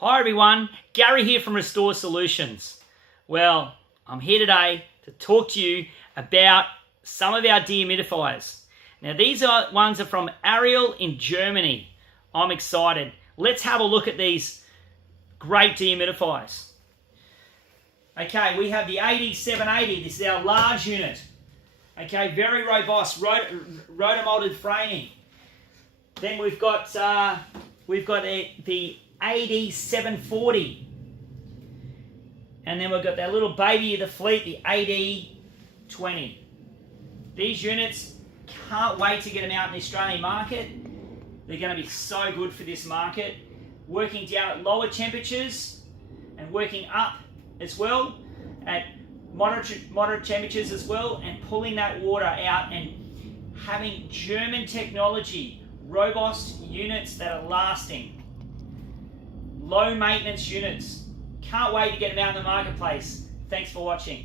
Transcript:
Hi everyone, Gary here from Restore Solutions. Well, I'm here today to talk to you about some of our dehumidifiers. Now these ones are from Ariel in Germany. I'm excited. Let's have a look at these great dehumidifiers. Okay, we have the AD780. This is our large unit. Okay, very robust, rotomolded framing. Then we've got the AD740, and then we've got that little baby of the fleet, the AD20. These units, can't wait to get them out in the Australian market. They're going to be so good for this market, working down at lower temperatures and working up as well at moderate temperatures as well, and pulling that water out and having German technology, robust units that are lasting. Low maintenance units. Can't wait to get them out in the marketplace. Thanks for watching.